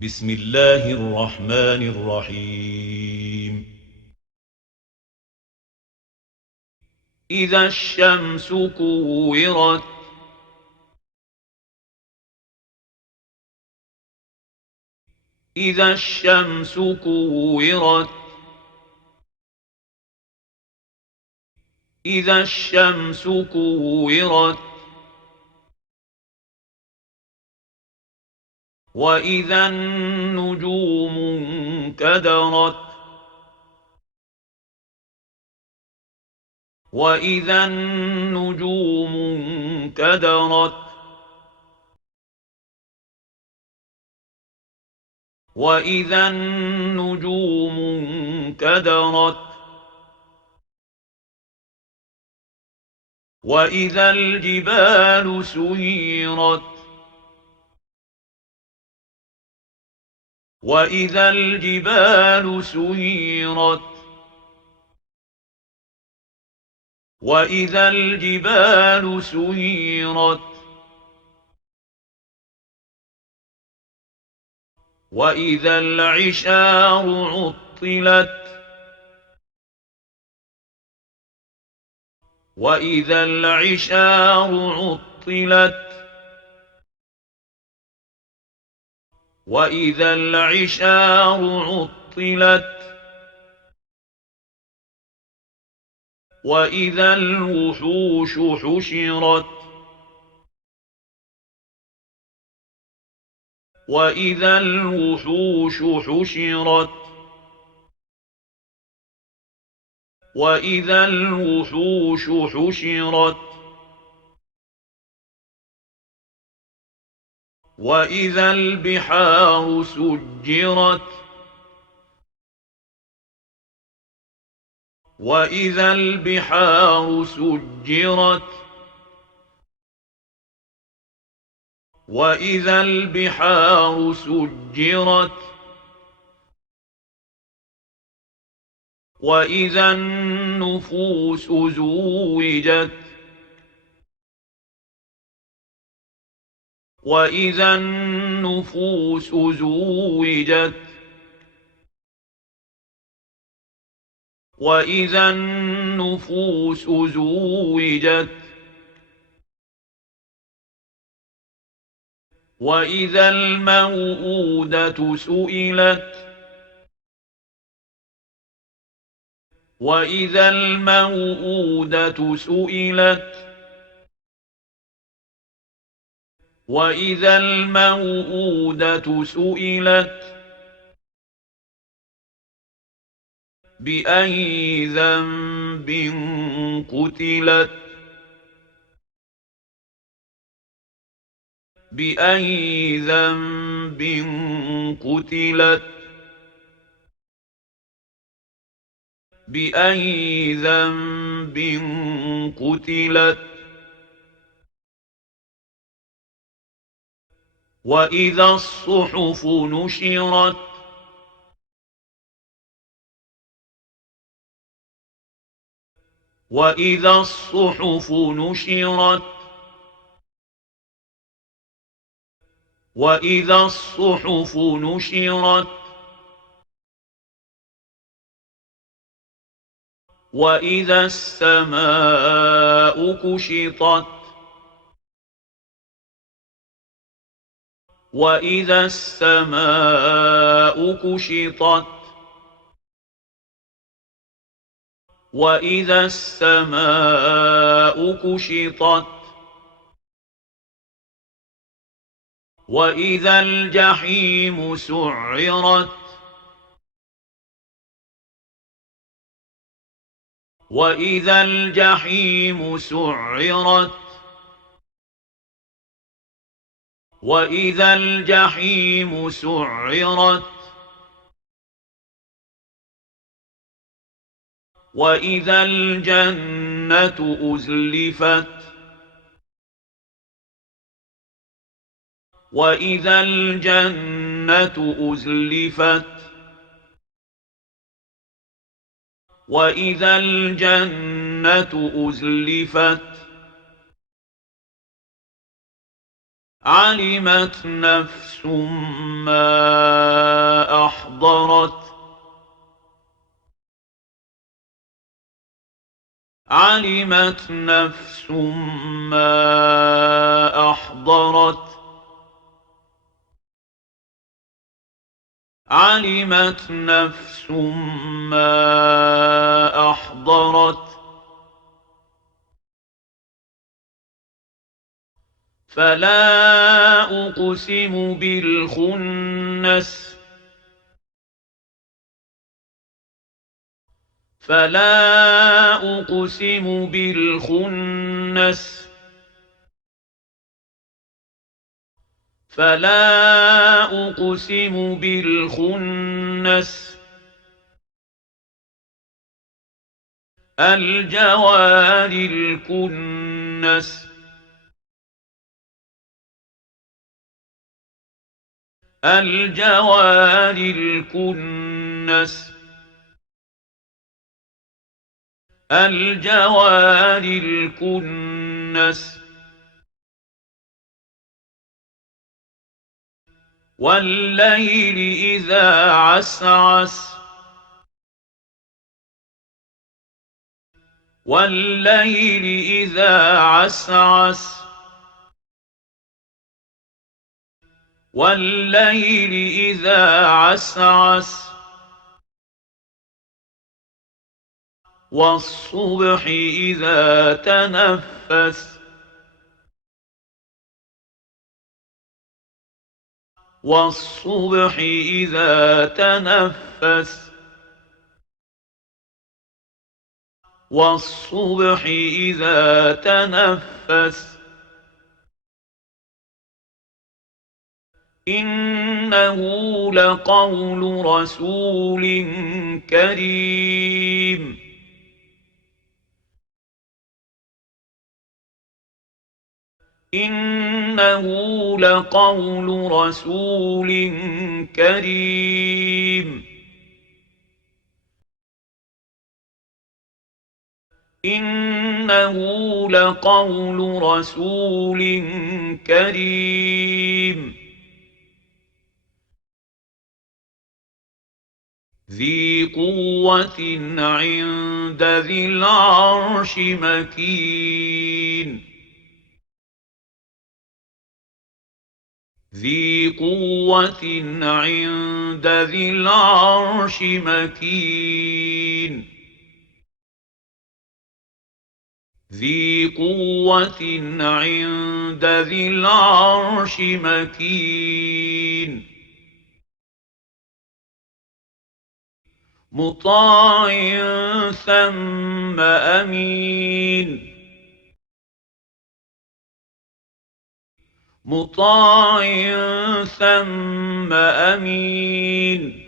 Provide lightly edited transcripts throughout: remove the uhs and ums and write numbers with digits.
بسم الله الرحمن الرحيم. إذا الشمس كورت إذا الشمس كورت إذا الشمس كورت وإذا النجوم انكدرت وإذا النجوم انكدرت وإذا النجوم انكدرت وإذا الجبال سيرت وإذا الجبال سيرت وإذا الجبال سيرت وإذا العشار عطلت وإذا العشار عطلت وإذا العشار عطلت وإذا الوحوش حشرت وإذا الوحوش حشرت وإذا الوحوش حشرت وإذا البحار سجرت وإذا البحار سجرت وإذا البحار سجرت وإذا النفوس زوجت وإذا النفوس زوجت وإذا النفوس زوجت وإذا الموءودة سئلت وإذا الموءودة سئلت وإذا الموءودة سئلت بأي ذنب قتلت بأي ذنب قتلت بأي ذنب قتلت وإذا الصحف نشرت وإذا الصحف نشرت وإذا الصحف نشرت وإذا السماء كشطت وإذا السماء كشطت وإذا السماء كشطت وإذا الجحيم سعرت وإذا الجحيم سعرت وإذا الجحيم سعرت وإذا الجنة أزلفت وإذا الجنة أزلفت وإذا الجنة أزلفت علمت نفس ما أحضرت علمت نفس ما أحضرت علمت نفس ما أحضرت فلا أقسم بالخنس فلا أقسم بالخنس فلا أقسم بالخنس الجوار الكنس الجوار الكنس الجوار الكنس والليل إذا عسعس والليل إذا عسعس والليل إذا عسعس والصبح إذا تنفس والصبح إذا تنفس والصبح إذا تنفس إنه لقول رسول كريم إنه لقول رسول كريم إنه لقول رسول كريم ذي قوة عند ذي العرش مكين ذي قوة عند ذي العرش مكين ذي قوة عند ذي العرش مكين مطاع ثم أمين مطاع ثم أمين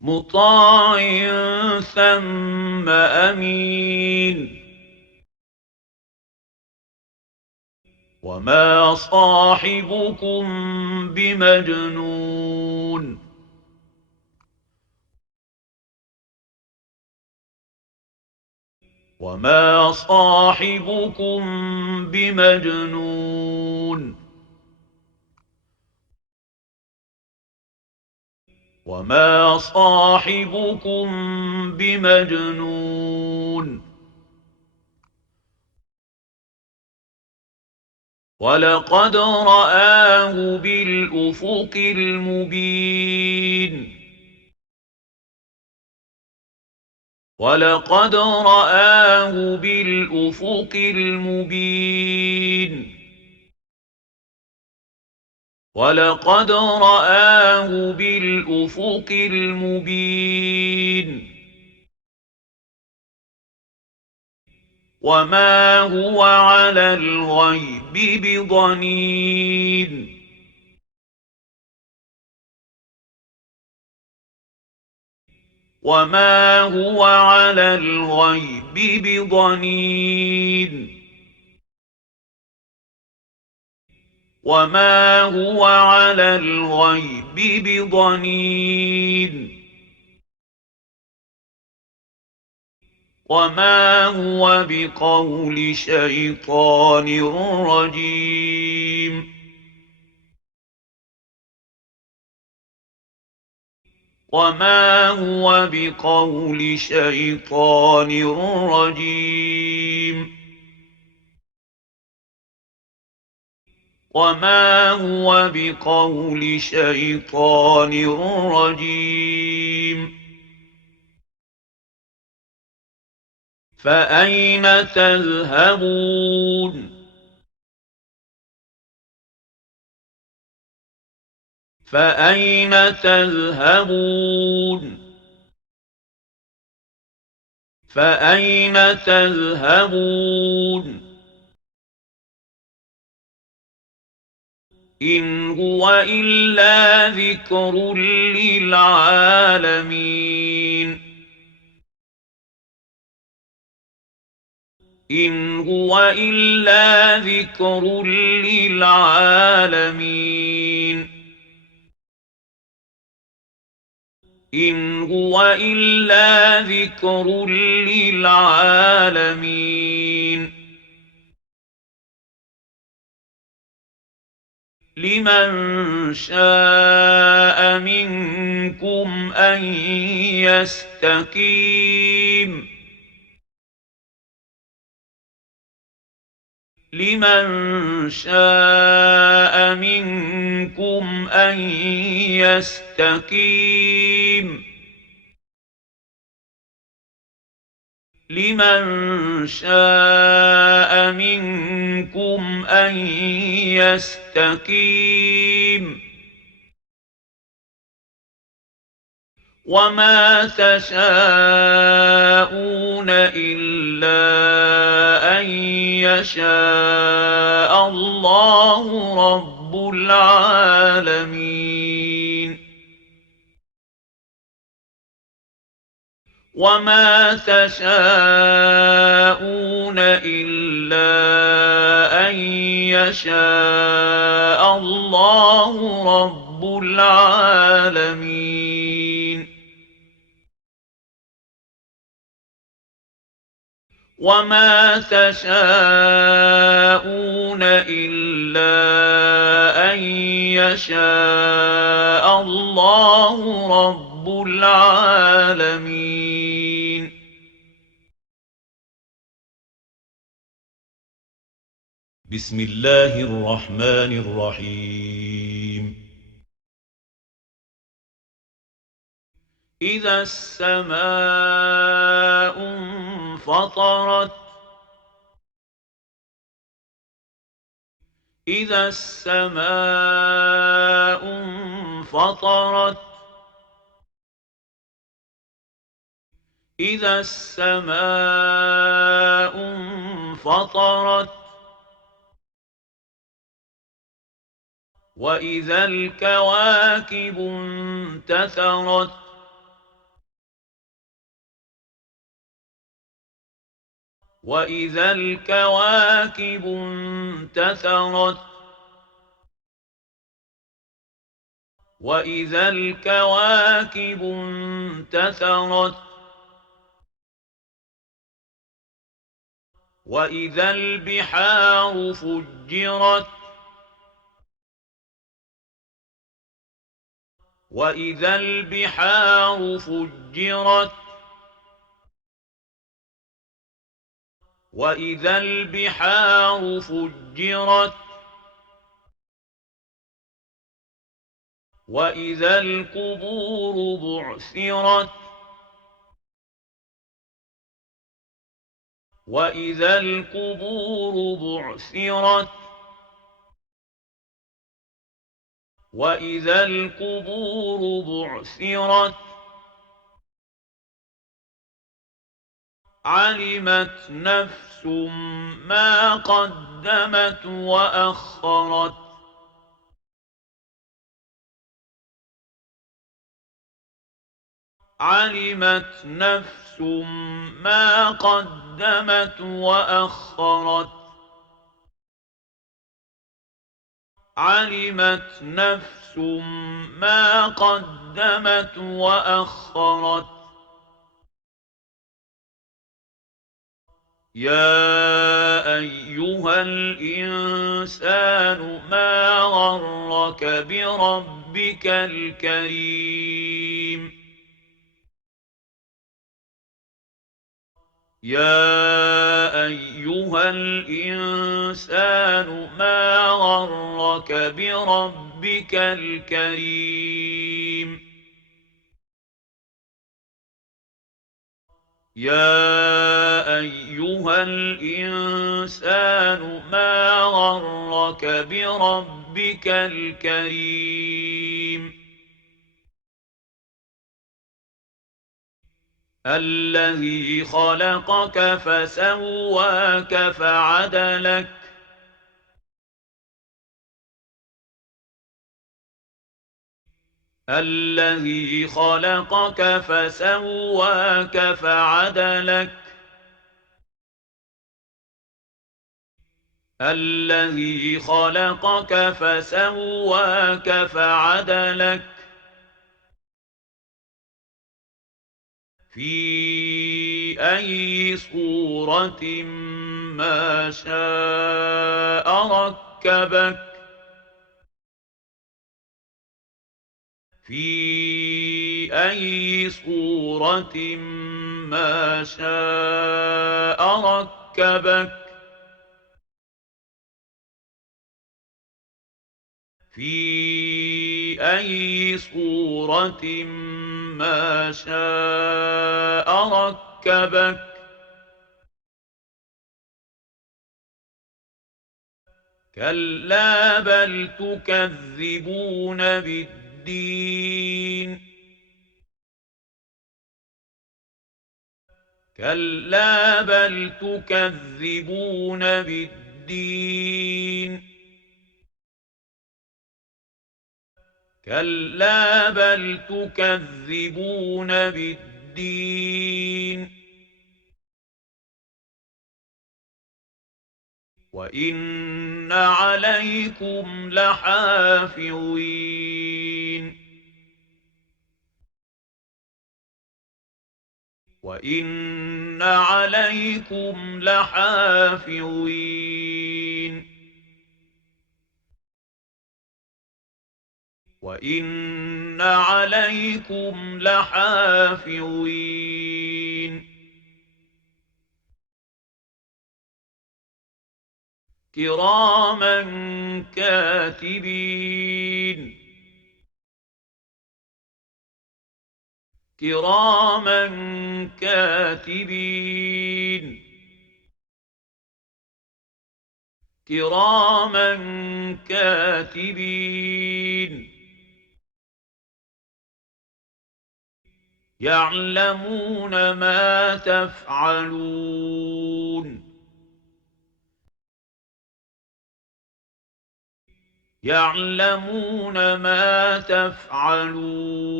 مطاع ثم أمين وما صاحبكم بمجنون وما صاحبكم بمجنون وما صاحبكم بمجنون ولقد رآه بالأفق المبين ولقد رآه بالأفق المبين ولقد رآه بالأفق المبين وما هو على الغيب بضنين وما هو على الغيب بضنين وما هو على الغيب بضنين وما هو بقول شيطان رجيم وما هو بقول شيطان رجيم وما هو بقول شيطان رجيم فأين تذهبون فأين تذهبون فأين تذهبون إن هو إلا ذكر للعالمين إن هو إلا ذكر للعالمين إن هو إلا ذكر للعالمين لمن شاء منكم أن يستقيم لمن شاء منكم أن يستقيم لمن شاء منكم أن يستقيم وما تشاءون إلا أن يشاء الله رب العالمين وما تشاءون إلا أن يشاء الله رب العالمين وما تشاءون إلا أن يشاء الله رب العالمين بسم الله الرحمن الرحيم إذا السماء انفطرت إذا السماء انفطرت إذا السماء انفطرت وإذا الكواكب انتثرت وإذا الكواكب انتثرت وإذا الكواكب انتثرت وإذا البحار فجرت وإذا البحار فجرت وإذا البحار فجرت وإذا القبور بعثرت وإذا القبور بعثرت وإذا القبور بعثرت علمت نفس ما قدمت وأخرت علمت نفس ما قدمت وأخرت علمت نفس ما قدمت وأخرت يا أيها الإنسان ما غرك بربك الكريم يا أيها الإنسان ما غرك بربك الكريم يا أيها الإنسان ما غرك بربك الكريم الذي خلقك فسواك فعدلك الذي خلقك فسواك فعدلك الذي خلقك فسواك فعدلك في أي صورة ما شاء ركبك في أي صورة ما شاء ركبك في أي صورة ما شاء ركبك كلا بل تكذبون بالدين كلا بل تكذبون بالدين كلا بل تكذبون بالدين وإن عليكم لحافظين وإن عليكم لحافظين وإن عليكم لحافظين كراما كاتبين كراما كاتبين كراما كاتبين يعلمون ما تفعلون يعلمون ما تفعلون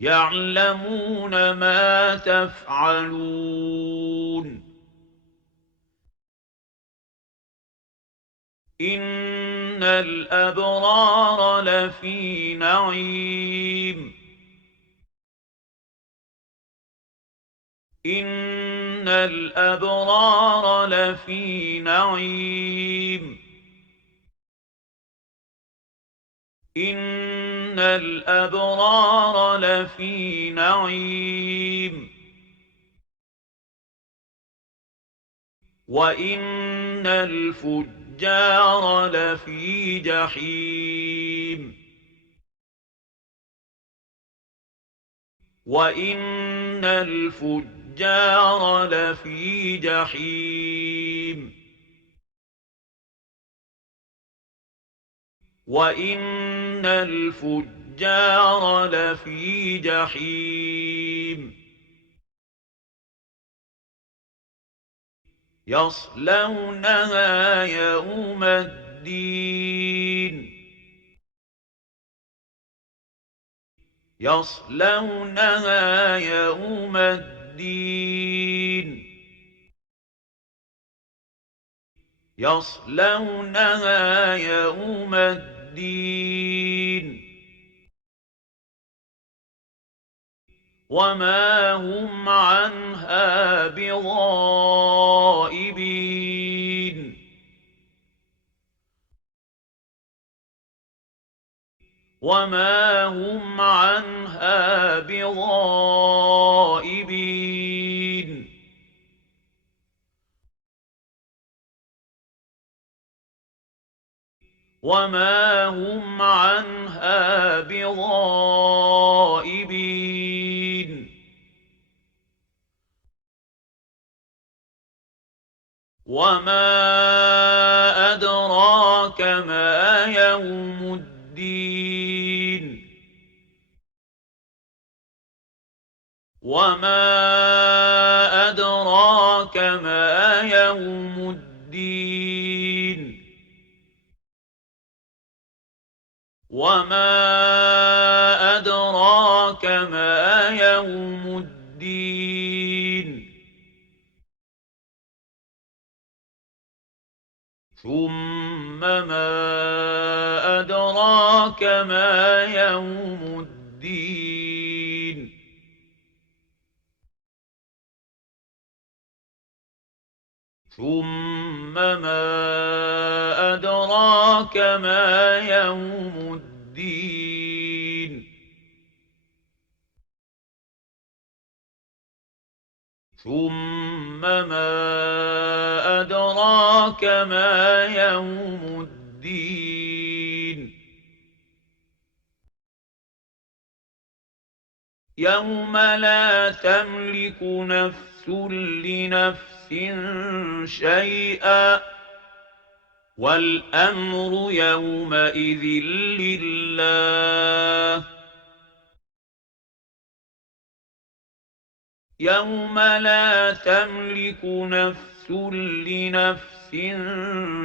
يعلمون ما تفعلون إن الأبرار لفي نعيم إن الأبرار لفي نعيم إن الأبرار لفي نعيم وإن الفجار لفي جحيم وإن الفجار لفي جحيم وإن الفجار لفي جحيم يصلونها يوم الدين يصلونها يوم الدين يصلونها يوم الدين وما هم عنها بغائبين وما هم عنها بغائبين وما هم عنها بغائبين وما أدراك ما يوم الدين وما أدراك ما يوم الدين وما أدراك ما يوم الدين ثم ما أدراك ما يوم الدين ثم ما أدراك ما يوم الدين ثم ما أدراك ما يوم الدين يوم لا تملك نفس لنفس شيئا والأمر يومئذ لله يوم لا تملك نفس لنفس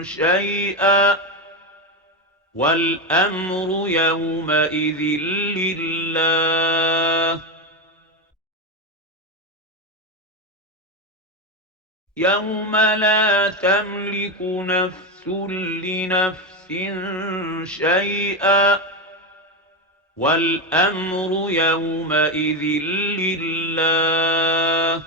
شيئا والأمر يومئذ لله يوم لا تملك نفس لنفس شيئا والأمر يومئذ لله